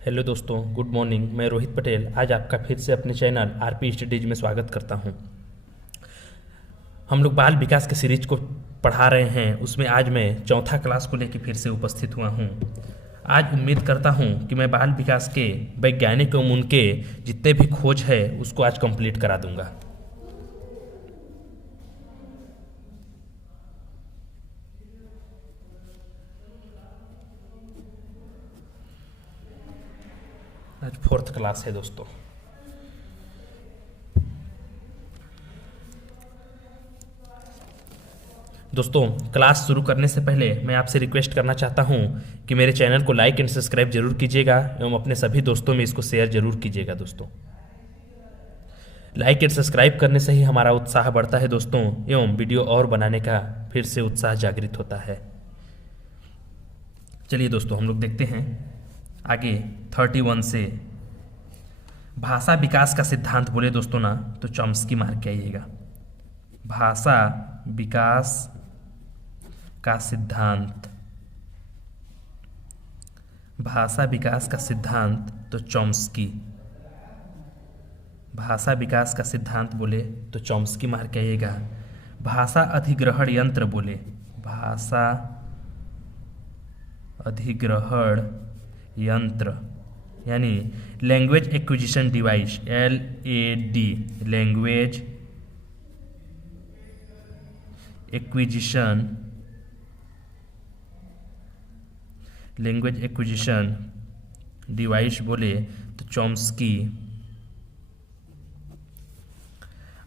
Hello दोस्तों, good morning. मैं रोहित पटेल आज आपका फिर से अपने चैनल आरपी स्टडीज में स्वागत करता हूं। हम लोग बाल विकास के सीरीज को पढ़ा रहे हैं, उसमें आज मैं चौथा क्लास को लेकर फिर से उपस्थित हुआ हूं। आज उम्मीद करता हूं कि मैं बाल विकास के वैज्ञानिक एवं उनके जितने भी खोज है उसको आज कंप्लीट करा दूंगा। आज फोर्थ क्लास है दोस्तों। दोस्तों, क्लास शुरू करने से पहले मैं आपसे रिक्वेस्ट करना चाहता हूं कि मेरे चैनल को लाइक एंड सब्सक्राइब जरूर कीजिएगा एवं अपने सभी दोस्तों में इसको शेयर जरूर कीजिएगा। दोस्तों, लाइक एंड सब्सक्राइब करने से ही हमारा उत्साह बढ़ता है दोस्तों, एवं वीडियो और बनाने का फिर से उत्साह जागृत होता है। चलिए दोस्तों, हम लोग देखते हैं आगे 31 से। भाषा विकास का सिद्धांत बोले दोस्तों ना तो चॉम्स्की मार के आइएगा। भाषा विकास का सिद्धांत, भाषा विकास का सिद्धांत तो चॉम्स्की। भाषा विकास का सिद्धांत बोले तो चॉम्स्की मार के आइएगा। भाषा अधिग्रहण यंत्र बोले, भाषा अधिग्रहण यंत्र यानी language acquisition device, LAD, language acquisition device बोले तो चॉम्स्की।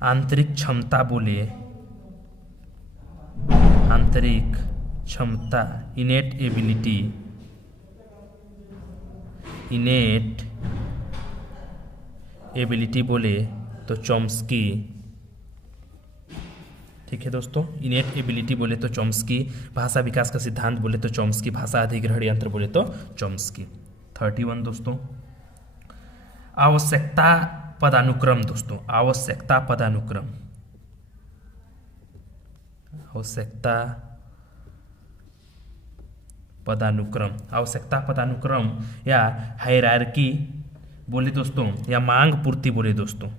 आंतरिक क्षमता बोले, आंतरिक क्षमता, इनेट एबिलिटी, इनेट एबिलिटी बोले तो चॉम्स्की। ठीक है दोस्तों, इनेट एबिलिटी बोले तो चॉम्स्की। भाषा विकास का सिद्धांत बोले तो चॉम्स्की। भाषा अधिग्रहण यंत्र बोले तो चॉम्स्की। 31 दोस्तों, आवश्यकता पदानुक्रम। दोस्तों, आवश्यकता पदानुक्रम, आवश्यकता पदानुक्रम, आवश्यकता पदानुक्रम या हायरार्की बोले दोस्तों, या मांग पूर्ति बोले दोस्तों,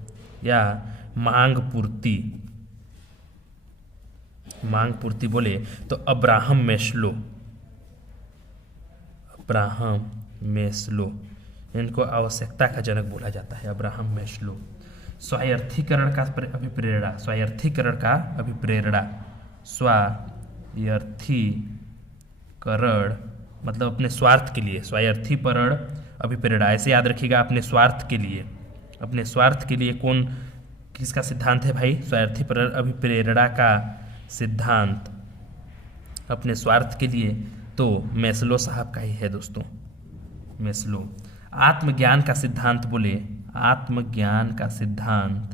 या मांग पूर्ति, मांग पूर्ति बोले तो अब्राहम मैस्लो, अब्राहम मैस्लो, इनको आवश्यकता का जनक बोला जाता है, अब्राहम मैस्लो। स्वायर्थीकरण का अभिप्रेरणा, स्वायर्थीकरण का अभिप्रेरणा, स्वायर्थीकरण मतलब अपने स्वार्थ के लिए, स्वायर्थीकरण अभिप्रेरणा। ऐसे याद रखिएगा, अपने स्वार्थ के लिए, अपने स्वार्थ के लिए कौन किसका सिद्धांत है भाई? स्वायर्थीकरण अभिप्रेरणा का सिद्धांत अपने स्वार्थ के लिए तो मैस्लो साहब का ही है दोस्तों, मैस्लो। आत्मज्ञान का सिद्धांत बोले, आत्मज्ञान का सिद्धांत,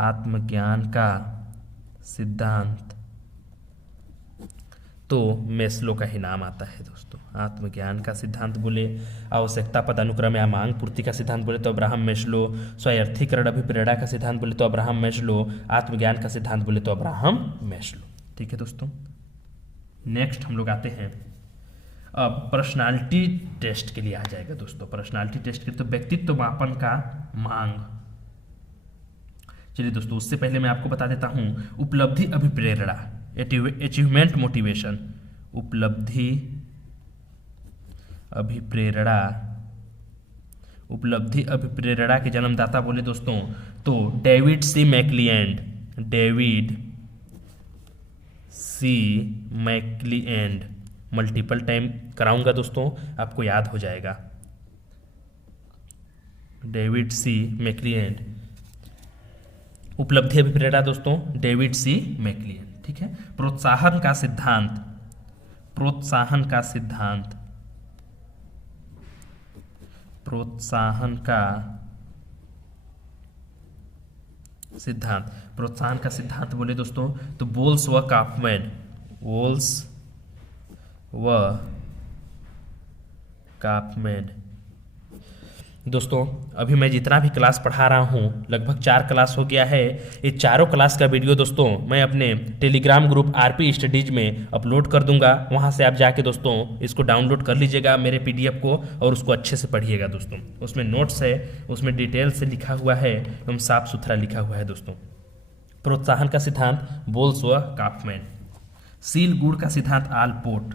आत्मज्ञान का सिद्धांत तो मैस्लो का ही नाम आता है दोस्तों। आत्मज्ञान का सिद्धांत बोले, आवश्यकता पदानुक्रम या मांग पूर्ति का सिद्धांत बोले तो अब्राहम मैस्लो, स्वायर्थीकरण अभिप्रेरणा का सिद्धांत बोले तो अब्राहम मैस्लो, आत्मज्ञान का सिद्धांत बोले तो अब्राहम मैस्लो। ठीक है दोस्तों, नेक्स्ट हम लोग आते हैं अब पर्सनालिटी टेस्ट के लिए आ जाएगा दोस्तों। पर्सनालिटी टेस्ट के लिए तो व्यक्तित्व मापन का मांग। चलिए दोस्तों, उससे पहले मैं आपको बता देता हूं उपलब्धि अभिप्रेरणा, अचीवमेंट मोटिवेशन, उपलब्धि अभिप्रेरणा, उपलब्धि अभिप्रेरणा के जन्मदाता बोले दोस्तों तो डेविड सी मैक्लिएंड, डेविड सी मैक्लिएंड। मल्टीपल टाइम कराऊंगा दोस्तों, आपको याद हो जाएगा। डेविड सी मैक्लिएंड, उपलब्धि अभिप्रेरणा दोस्तों डेविड सी मैक्लिएंड। ठीक है। प्रोत्साहन का सिद्धांत, प्रोत्साहन का सिद्धांत, प्रोत्साहन का सिद्धांत, प्रोत्साहन का सिद्धांत बोले दोस्तों तो बोल्स व काफमैन, बोल्स व काफमैन। दोस्तों अभी मैं जितना भी क्लास पढ़ा रहा हूँ लगभग 4 क्लास हो गया है। ये चारों क्लास का वीडियो दोस्तों मैं अपने टेलीग्राम ग्रुप आरपी स्टडीज में अपलोड कर दूंगा। वहाँ से आप जाके दोस्तों इसको डाउनलोड कर लीजिएगा मेरे पीडीएफ को और उसको अच्छे से पढ़िएगा दोस्तों। उसमें नोट्स है, उसमें डिटेल से लिखा हुआ है, एकदम साफ सुथरा लिखा हुआ है दोस्तों। प्रोत्साहन का सिद्धांत बोल्स व काफमैन। सील गुड़ का सिद्धांत आलपोर्ट।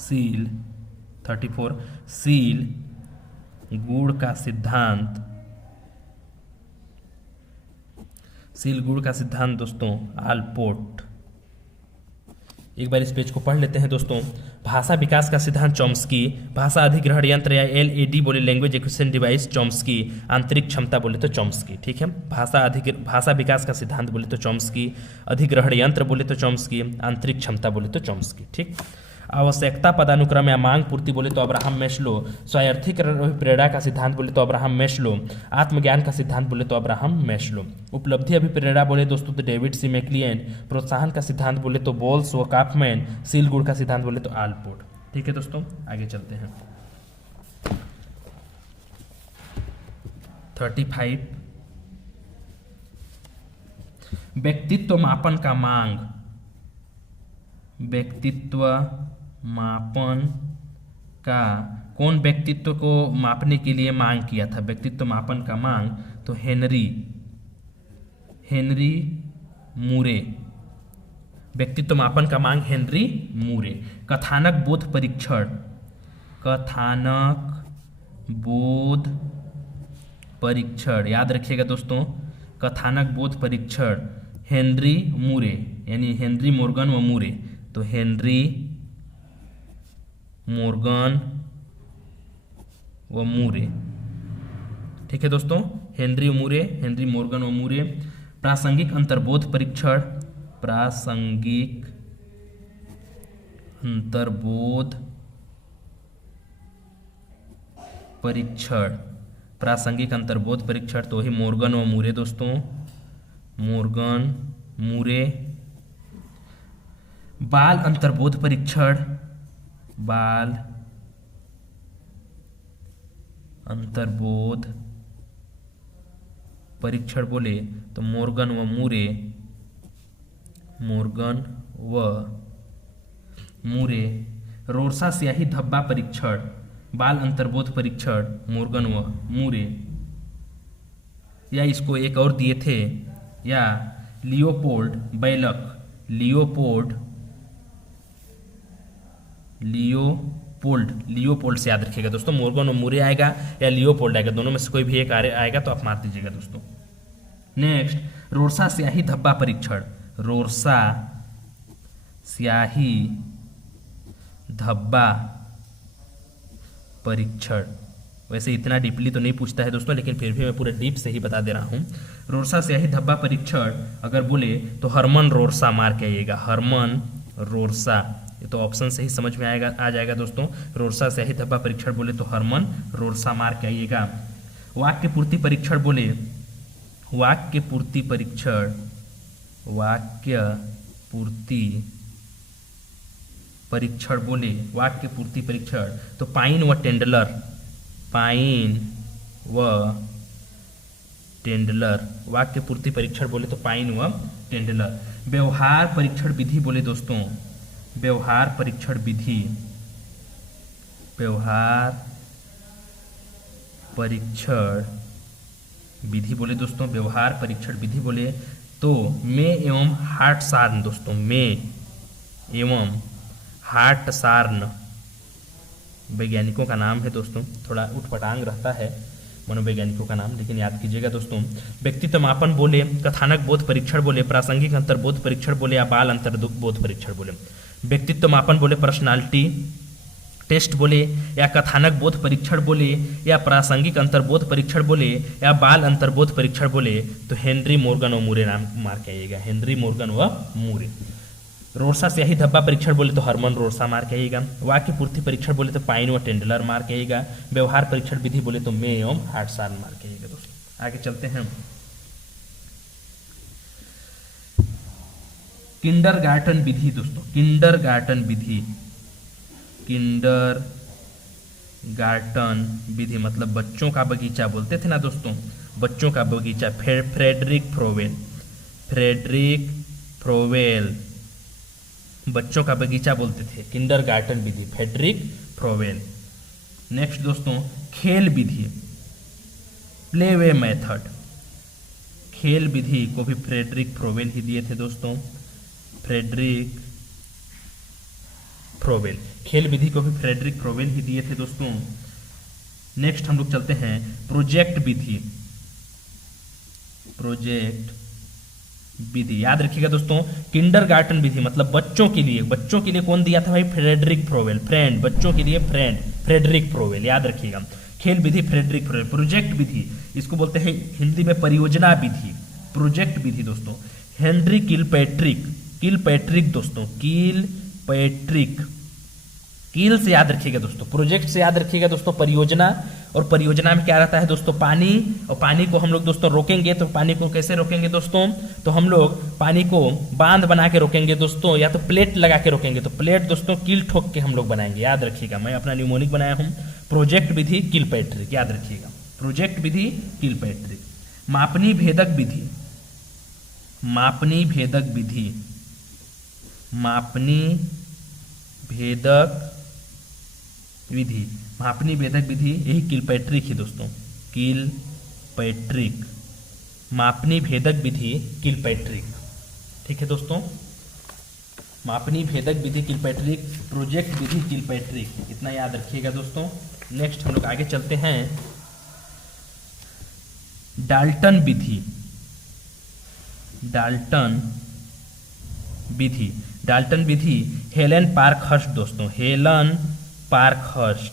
सील 34 सील गुड़ का सिद्धांत, सील गुड़ का सिद्धांत दोस्तों आलपोर्ट। एक बार इस पेज को पढ़ लेते हैं दोस्तों। भाषा विकास का सिद्धांत चॉम्स्की। भाषा अधिग्रहण यंत्र या एलएडी बोले लैंग्वेज एक्विजिशन डिवाइस चॉम्स्की। आंतरिक क्षमता बोले तो चॉम्स्की। ठीक है, भाषा विकास का सिद्धांत बोले तो चॉम्स्की, अधिग्रहण यंत्र बोले तो चॉम्स्की, आंतरिक क्षमता बोले तो चॉम्स्की। ठीक, आवश्यकता पदानुक्रम या मांग पूर्ति बोले तो अब्राहम मैस्लो। स्वायत्थीकरण अभिप्रेरणा का सिद्धांत बोले तो अब्राहम मैस्लो। आत्मज्ञान का सिद्धांत बोले तो अब्राहम मैस्लो। उपलब्धि अभिप्रेरणा बोले दोस्तों तो डेविड सी मैक्लियन। प्रोत्साहन का सिद्धांत बोले तो बोल्स व काफमैन। सील गुड़ का सिद्धांत बोले तो आलपोर्ट। ठीक है दोस्तों, आगे चलते हैं। 35 व्यक्तित्व मापन का मांग। व्यक्तित्व मापन का कौन व्यक्तित्व को मापने के लिए मांग किया था? व्यक्तित्व मापन का मांग तो हेनरी मूरे। व्यक्तित्व मापन का मांग हेनरी मूरे। कथानक बोध परीक्षण। कथानक बोध परीक्षण याद रखिएगा दोस्तों। कथानक बोध परीक्षण हेनरी मूरे यानी हेनरी मोर्गन व मूरे। तो हेनरी मोर्गन व मूरे। ठीक है दोस्तों, हेनरी मोर्गन व मूरे। प्रासंगिक अंतर्बोध परीक्षण। प्रासंगिक अंतर्बोध परीक्षण। प्रासंगिक अंतर्बोध परीक्षण तो ही मोर्गन व मूरे दोस्तों। मोर्गन मूरे। बाल अंतर्बोध परीक्षण। बाल अंतर्बोध परीक्षण बोले तो मोर्गन व मूरे। मोर्गन व मूरे। रोरसा स्याही धब्बा परीक्षण। बाल अंतर्बोध परीक्षण मोर्गन व मूरे। या इसको एक और दिए थे, या लियोपोल्ड बैलक। लियोपोल्ड से याद रखिएगा दोस्तों। मोर्गन और मूरे आएगा या लियोपोल्ड आएगा, दोनों में से कोई भी एक आएगा तो आप मार दीजिएगा दोस्तों। नेक्स्ट, रोरसा स्याही धब्बा परीक्षण। रोरसा स्याही धब्बा परीक्षण। वैसे इतना डीपली तो नहीं पूछता है दोस्तों, लेकिन फिर भी मैं पूरे डीप से ही बता दे रहा हूँ। रोरसा स्याही धब्बा परीक्षण अगर बोले तो हरमन रोरसा मार के आइएगा। हरमन रोरसा, ये तो ऑप्शन से ही समझ में आ जाएगा दोस्तों। रोरसा स्याही धब्बा परीक्षण बोले तो हरमन रोरसा मार के आइएगा। वाक्य पूर्ति परीक्षण बोले, वाक्य पूर्ति परीक्षण, वाक्य पूर्ति परीक्षण बोले, वाक्य पूर्ति परीक्षण तो पाइन व टेंडलर। पाइन व टेंडलर। वाक्य पूर्ति परीक्षण बोले तो पाइन व टेंडलर। व्यवहार परीक्षण विधि बोले दोस्तों, व्यवहार परीक्षण विधि। व्यवहार परीक्षण विधि बोले दोस्तों, व्यवहार परीक्षण विधि बोले तो मे एवं हार्टसार्न दोस्तों। मे एवं हार्टसार्न वैज्ञानिकों का नाम है दोस्तों। थोड़ा उठपटांग रहता है मनोवैज्ञानिकों का नाम, लेकिन याद कीजिएगा दोस्तों। व्यक्तित्व मापन बोले, कथानक बोध परीक्षण बोले, प्रासंगिक अंतर्बोध परीक्षण बोले या बाल अंतर्बोध परीक्षण बोले। व्यक्तित्व मापन बोले पर्सनालिटी टेस्ट बोले, या कथानक बोध परीक्षण बोले, या प्रासंगिक अंतर्बोध परीक्षण बोले, या बाल अंतर्बोध परीक्षण बोले तो हेनरी मोर्गन व मूरे नाम मार के आइएगा। हेनरी मोर्गन व मूरे। रोरसा स्याही धब्बा परीक्षण बोले तो हरमन रोरसा मार के आइएगा। वाक्य पूर्ति परीक्षण बोले तो पाइन व टेंडलर मार के आइएगा। व्यवहार परीक्षण विधि बोले तो मे एवं हार्टसार्न मार के आइएगा दोस्तों। आगे चलते हैं। किंडरगार्टन विधि दोस्तों। किंडरगार्टन विधि। गार्टन विधि मतलब बच्चों का बगीचा बोलते थे ना दोस्तों, बच्चों का बगीचा। फ्रेडरिक फ्रोवेल, फ्रेडरिक फ्रोवेल बच्चों का बगीचा बोलते थे। किंडर गार्टन विधि फ्रेडरिक फ्रोवेल। नेक्स्ट दोस्तों खेल विधि, प्ले वे मेथड। खेल विधि को भी फ्रेडरिक फ्रोवेल ही दिए थे दोस्तों, फ्रेडरिक फ्रोवेल। खेल विधि को भी फ्रेडरिक फ्रोवेल ही दिए थे दोस्तों। नेक्स्ट हम लोग चलते हैं प्रोजेक्ट विधि, प्रोजेक्ट विधि याद रखिएगा दोस्तों। किंडरगार्टन विधि मतलब बच्चों के लिए, बच्चों के लिए कौन दिया था भाई? फ्रेडरिक फ्रोवेल, फ्रेंड, बच्चों के लिए फ्रेंड, फ्रेडरिक फ्रोवेल याद रखिएगा। खेल विधि फ्रेडरिक फ्रोवेल। प्रोजेक्ट विधि इसको बोलते हैं हिंदी में परियोजना विधि, प्रोजेक्ट विधि दोस्तों हेनरी किलपैट्रिक, किलपैट्रिक दोस्तों, किलपैट्रिक, कील से याद रखिएगा दोस्तों, प्रोजेक्ट से याद रखिएगा दोस्तों परियोजना। और परियोजना में क्या रहता है दोस्तों? पानी, और पानी को हम लोग दोस्तों रोकेंगे तो पानी को कैसे रोकेंगे दोस्तों? तो हम लोग पानी को बांध बना के रोकेंगे दोस्तों, या तो प्लेट लगा के रोकेंगे। तो प्लेट दोस्तों कील ठोक के हम लोग बनाएंगे, याद रखिएगा। मैं अपना न्यूमोनिक बनाया हूँ, प्रोजेक्ट विधि किलपैट्रिक, याद रखिएगा, प्रोजेक्ट विधि किलपैट्रिक। मापनी भेदक विधि, मापनी भेदक विधि, मापनी भेदक विधि, मापनी भेदक विधि यही किलपैट्रिक ही दोस्तों, किलपैट्रिक, मापनी भेदक विधि किलपैट्रिक। ठीक है दोस्तों, मापनी भेदक विधि किलपैट्रिक, प्रोजेक्ट विधि किलपैट्रिक, इतना याद रखिएगा दोस्तों। नेक्स्ट हम लोग आगे चलते हैं डाल्टन विधि, डाल्टन विधि, डाल्टन विधि हेलन पार्कहर्स्ट दोस्तों, हेलन पार्कहर्स्ट।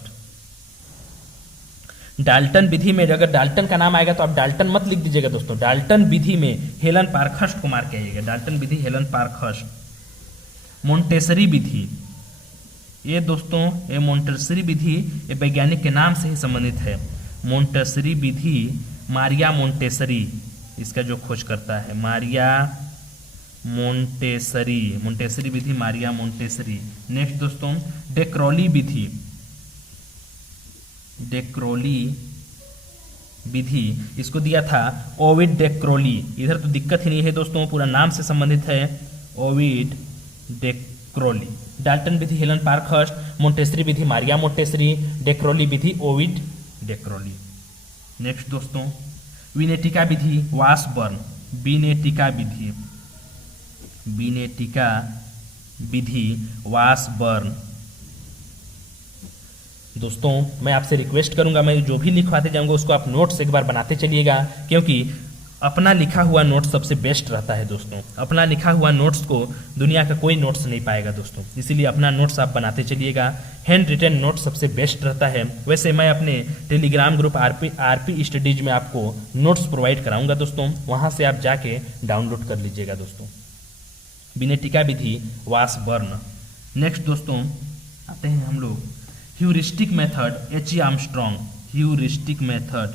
डाल्टन विधि में अगर डाल्टन का नाम आएगा तो आप डाल्टन मत लिख दीजिएगा दोस्तों, डाल्टन विधि में हेलन पार्कहर्स्ट को मार के आइएगा, डाल्टन विधि हेलन पार्कहर्स्ट। मोंटेसरी विधि, ये दोस्तों ये मोंटेसरी विधि ये वैज्ञानिक के नाम से ही संबंधित है। मोंटेसरी विधि मारिया मोंटेसरी इसका जो खोज करता है, मारिया मोंटेसरी, मोंटेसरी विधि मारिया मोंटेसरी। नेक्स्ट दोस्तों डेक्रोली विधि, डेक्रोली विधि इसको दिया था ओविड डेक्रोली। इधर तो दिक्कत ही नहीं है दोस्तों, पूरा नाम से संबंधित है, ओविड डेक्रोली। डाल्टन विधि हेलन पार्कहर्स्ट, मोंटेसरी विधि मारिया मोंटेसरी, डेक्रोली विधि ओविड डेक्रोली। नेक्स्ट दोस्तों विनेटिका विधि वासबर्न, विनेटिका विधि, विनेटिका विधि वासबर्न। दोस्तों मैं आपसे रिक्वेस्ट करूंगा, मैं जो भी लिखवाते जाऊंगा उसको आप नोट्स एक बार बनाते चलिएगा, क्योंकि अपना लिखा हुआ नोट्स सबसे बेस्ट रहता है दोस्तों। अपना लिखा हुआ नोट्स को दुनिया का कोई नोट्स नहीं पाएगा दोस्तों, इसीलिए अपना नोट्स आप बनाते चलिएगा। हैंड रिटन नोट्स सबसे बेस्ट रहता है। वैसे मैं अपने टेलीग्राम ग्रुप आरपी स्टडीज में आपको नोट्स प्रोवाइड कराऊंगा दोस्तों, वहाँ से आप जाके डाउनलोड कर लीजिएगा दोस्तों। विनेटिका विधि वासबर्न। नेक्स्ट दोस्तों आते हैं हम लोग heuristic method H E. Armstrong, heuristic method,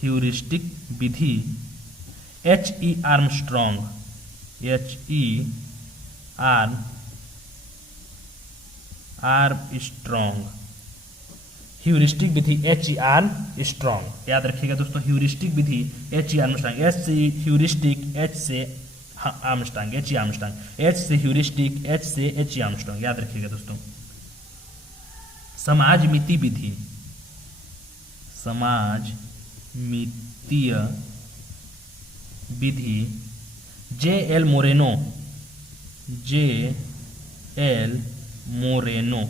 heuristic विधि H E. Armstrong, H E. Armstrong, heuristic विधि एच.ई. आर्मस्ट्रॉन्ग याद रखिएगा दोस्तों। ह्यूरिस्टिक विधि एच.ई. आर्मस्ट्रॉन्ग, एच से ह्यूरिस्टिक, एच से आर्मस्ट्रॉन्ग, एच.ई. आर्मस्ट्रॉन्ग, एच से ह्यूरिस्टिक, एच से एच.ई. आर्मस्ट्रॉन्ग याद रखिएगा दोस्तों। समाज मिति विधि, समाज मितीय विधि जे.एल. मोरेनो, जे.एल. मोरेनो,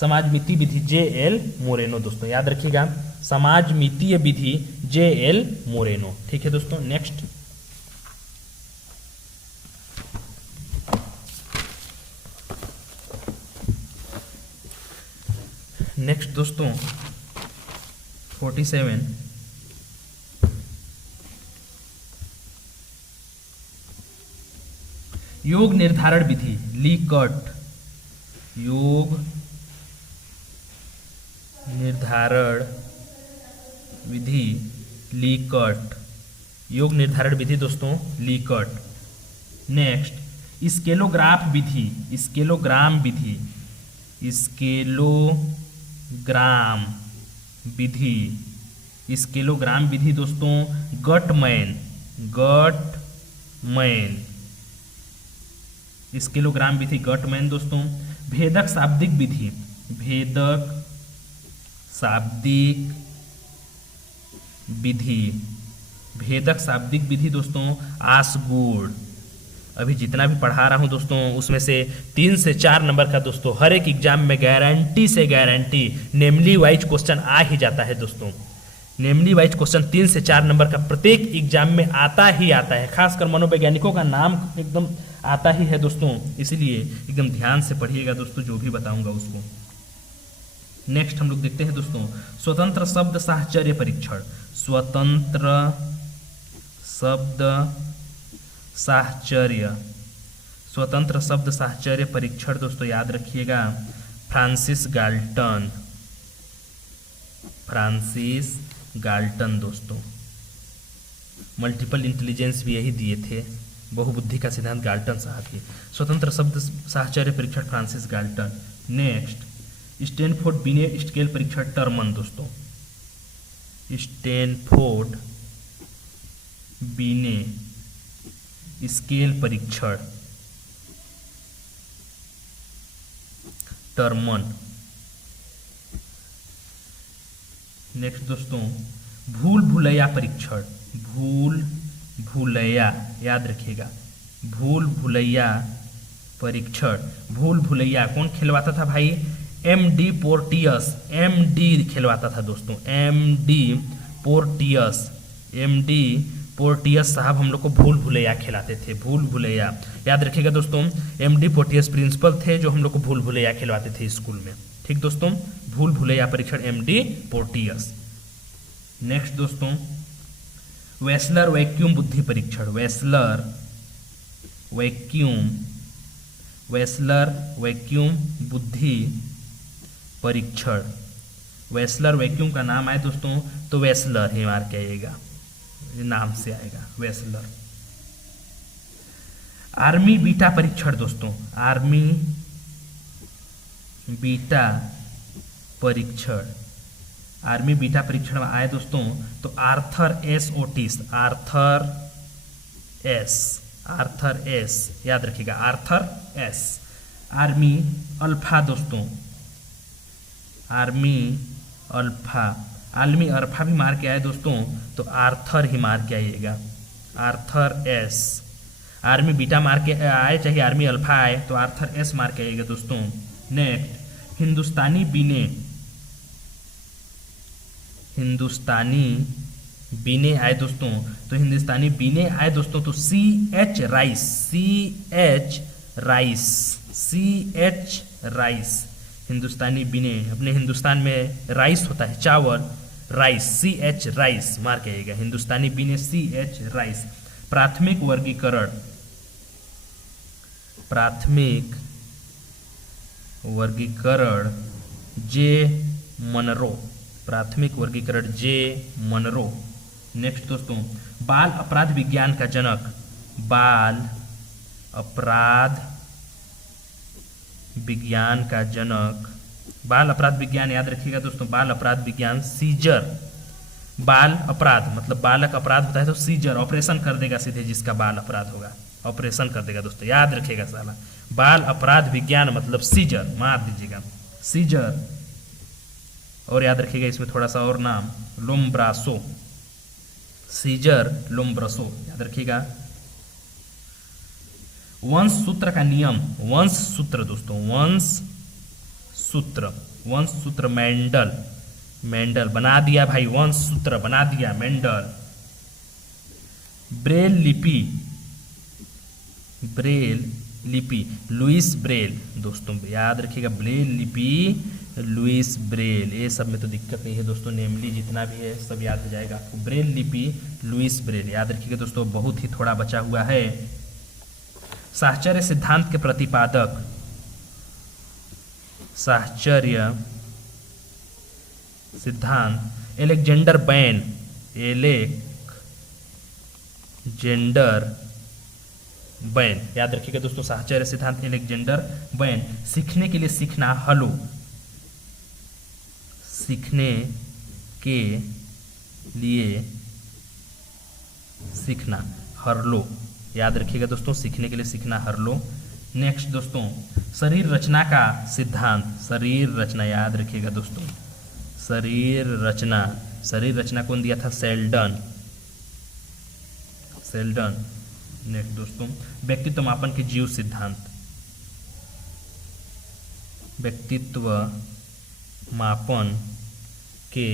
समाज मिति विधि जे.एल. मोरेनो दोस्तों याद रखिएगा, समाज मितीय विधि जे.एल. मोरेनो। ठीक है दोस्तों। नेक्स्ट दोस्तों 47 योग निर्धारण विधि लीकट, योग निर्धारण विधि लीकट, योग निर्धारण विधि दोस्तों लीकट। नेक्स्ट स्केलोग्राफ विधि, स्केलोग्राम विधि, स्केलोग्राम विधि, स्केलोग्राम विधि दोस्तों गटमैन, स्केलोग्राम विधि गटमैन दोस्तों। भेदक शाब्दिक विधि, भेदक शाब्दिक विधि, भेदक शाब्दिक विधि दोस्तों आसगुड़। अभी जितना भी पढ़ा रहा हूं दोस्तों उसमें से 3 से 4 नंबर का दोस्तों हर एक एग्जाम में गारंटी से गारंटी नेमली वाइज क्वेश्चन आ ही जाता है दोस्तों। नेमली वाइज क्वेश्चन 3 से 4 नंबर का प्रत्येक एग्जाम में आता ही आता है, खासकर मनोवैज्ञानिकों का नाम एकदम आता ही है दोस्तों, इसलिए एकदम ध्यान से पढ़िएगा दोस्तों जो भी बताऊंगा उसको। नेक्स्ट हम लोग देखते हैं दोस्तों स्वतंत्र शब्द साहचर्य परीक्षण, स्वतंत्र शब्द साहचर्य, स्वतंत्र शब्द साहचर्य परीक्षण दोस्तों याद रखिएगा फ्रांसिस गाल्टन दोस्तों। मल्टीपल इंटेलिजेंस भी यही दिए थे, बहुबुद्धि का सिद्धांत गाल्टन साहब की। स्वतंत्र शब्द साहचर्य परीक्षण फ्रांसिस गाल्टन। नेक्स्ट स्टैनफोर्ड बिने स्केल परीक्षण टर्मन दोस्तों, स्टैनफोर्ड बिने स्केल परीक्षण टर्मन। नेक्स्ट दोस्तों भूल भुलैया परीक्षण, भूल भुलैया याद रखिएगा, भूल भुलैया परीक्षण। भूल भुलैया कौन खिलवाता था भाई? एमडी पोर्टियस, एमडी खिलवाता था दोस्तों, एमडी पोर्टियस साहब हम लोग को भूल भुलैया खिलाते थे, भूल भुलैया याद रखिएगा दोस्तों। एमडी पोर्टियस प्रिंसिपल थे जो हम लोग को भूल भुलैया खिलवाते थे स्कूल में, ठीक दोस्तों। भूल भुलैया परीक्षण एमडी पोर्टियस। नेक्स्ट दोस्तों वेस्लर वैक्यूम बुद्धि परीक्षण, वेस्लर वैक्यूम बुद्धि परीक्षण। वेस्लर वैक्यूम का नाम आए दोस्तों तो वेस्लर ही मार के आइएगा, नाम से आएगा वेस्लर। आर्मी बीटा परीक्षण दोस्तों, आर्मी बीटा परीक्षण, आर्मी बीटा परीक्षण में आए दोस्तों तो Arthur S Otis, Arthur S याद रखिएगा, आर्थर एस। आर्मी अल्फा दोस्तों, आर्मी अल्फा भी मार के आए दोस्तों तो आर्थर ही मार के आइएगा, आर्थर एस। आर्मी बीटा मार के आए चाहे आर्मी अल्फा आए तो आर्थर एस मार के आइएगा दोस्तों। नेक्स्ट हिंदुस्तानी बीने आए दोस्तों तो हिंदुस्तानी बीने आए दोस्तों तो सी एच राइस, हिंदुस्तानी बीने। अपने हिंदुस्तान में राइस होता है चावल, राइस, सी एच राइस मार के आइएगा, हिंदुस्तानी बीने सी एच राइस। प्राथमिक वर्गीकरण जे मनरो, प्राथमिक वर्गीकरण जे मनरो। नेक्स्ट दोस्तों बाल अपराध विज्ञान का जनक, बाल अपराध विज्ञान याद रखिएगा दोस्तों, बाल अपराध विज्ञान सीजर। बाल अपराध मतलब बालक अपराध होता है तो सीजर ऑपरेशन कर देगा सीधे, जिसका बाल अपराध होगा ऑपरेशन कर देगा दोस्तों, याद रखिएगा साला। बाल अपराध विज्ञान मतलब सीजर, मार दीजिएगा सीजर। और याद रखिएगा इसमें थोड़ा सा और नाम लोम्ब्रासो, सीजर लोम्ब्रासो याद रखिएगा। वंश सूत्र का नियम, वंश सूत्र दोस्तों, वंश सूत्र मेंडल बना दिया भाई, वंश सूत्र बना दिया मेंडल। ब्रेल लिपि लुइस ब्रेल दोस्तों याद रखिएगा, ब्रेल लिपि लुइस ब्रेल। ये सब में तो दिक्कत नहीं है दोस्तों, नेमली जितना भी है सब याद हो जाएगा आपको। ब्रेल लिपि लुइस ब्रेल याद रखिएगा दोस्तों, बहुत ही थोड़ा बचा हुआ है। साहचर्य सिद्धांत के प्रतिपादक, साहचर्य सिद्धांत एलेक्जेंडर बैन। याद रखिएगा दोस्तों, साहचर्य सिद्धांत अलेक्जेंडर बैन। सीखने के लिए सीखना, हलो, सीखने के लिए सीखना, हरलो। याद रखिएगा दोस्तों, सीखने के लिए सीखना, हरलो। नेक्स्ट दोस्तों, शरीर रचना का सिद्धांत, शरीर रचना, याद रखिएगा दोस्तों, शरीर रचना, शरीर रचना कौन दिया था? Seldon, Seldon. नेक्स्ट दोस्तों, व्यक्तित्व मापन के जीव सिद्धांत, व्यक्तित्व मापन के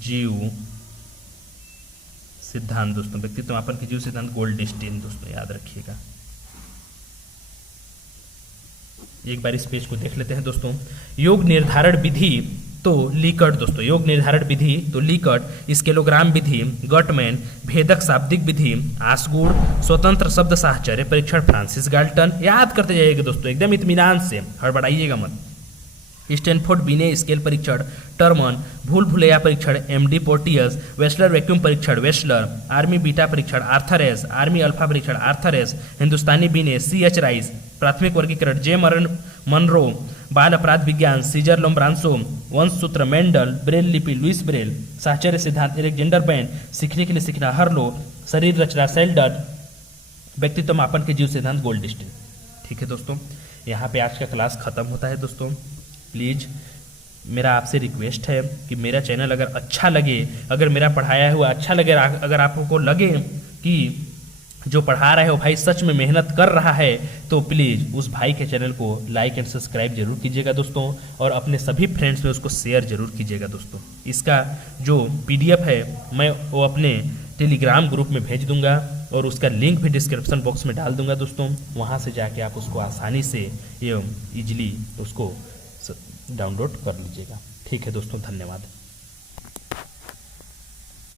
जीव सिद्धांत दोस्तों, व्यक्तित्व मापन के जीव सिद्धांत गोल्डस्टीन दोस्तों, याद रखिएगा। एक बार इस पेज को देख लेते हैं दोस्तों। योग निर्धारण विधि तो लीकर्ट दोस्तों, योग निर्धारण विधि तो लीकर्ट, स्केलोग्राम विधि गटमैन, भेदक शाब्दिक विधि आसगुड़, स्वतंत्र शब्द साहचर्य परीक्षण फ्रांसिस गाल्टन। याद करते जाइएगा दोस्तों, एकदम इत्मीनान से, हड़बड़ाइएगा मत। स्टैनफोर्ड बिने स्केल परीक्षण टर्मन, भूल भुलैया परीक्षण एमडी पोर्टियस, वेस्लर वैक्यूम परीक्षण वेस्लर, आर्मी बीटा परीक्षण आर्थर एस, आर्मी अल्फा परीक्षण आर्थर एस, हिंदुस्तानी बिने CH राइस, प्राथमिक वर्गीकरण जे मनरो, बाल अपराध विज्ञान सीजर लोम्ब्रांसो, वंशसूत्र मेंडल, ब्रेल लिपि लुइस ब्रेल, साहचर्य सिद्धांत अलेक्जेंडर बैन, सीखने के लिए सीखना हरलो, शरीर रचना सेल्डन, व्यक्तित्व मापन के जीव सिद्धांत गोल्डस्टीन। ठीक है दोस्तों, यहाँ पे आज का क्लास खत्म होता है दोस्तों। प्लीज़ मेरा आपसे रिक्वेस्ट है कि मेरा चैनल अगर अच्छा लगे, अगर मेरा पढ़ाया हुआ अच्छा लगे, अगर आपको लगे कि जो पढ़ा रहे हो भाई सच में मेहनत कर रहा है, तो प्लीज़ उस भाई के चैनल को लाइक एंड सब्सक्राइब जरूर कीजिएगा दोस्तों, और अपने सभी फ्रेंड्स में उसको शेयर जरूर कीजिएगा दोस्तों। इसका जो PDF है मैं वो अपने टेलीग्राम ग्रुप में भेज दूंगा, और उसका लिंक भी डिस्क्रिप्शन बॉक्स में डाल दूंगा दोस्तों। वहाँ से जाके आप उसको आसानी से एवं ईजिली उसको डाउनलोड कर लीजिएगा। ठीक है दोस्तों, धन्यवाद।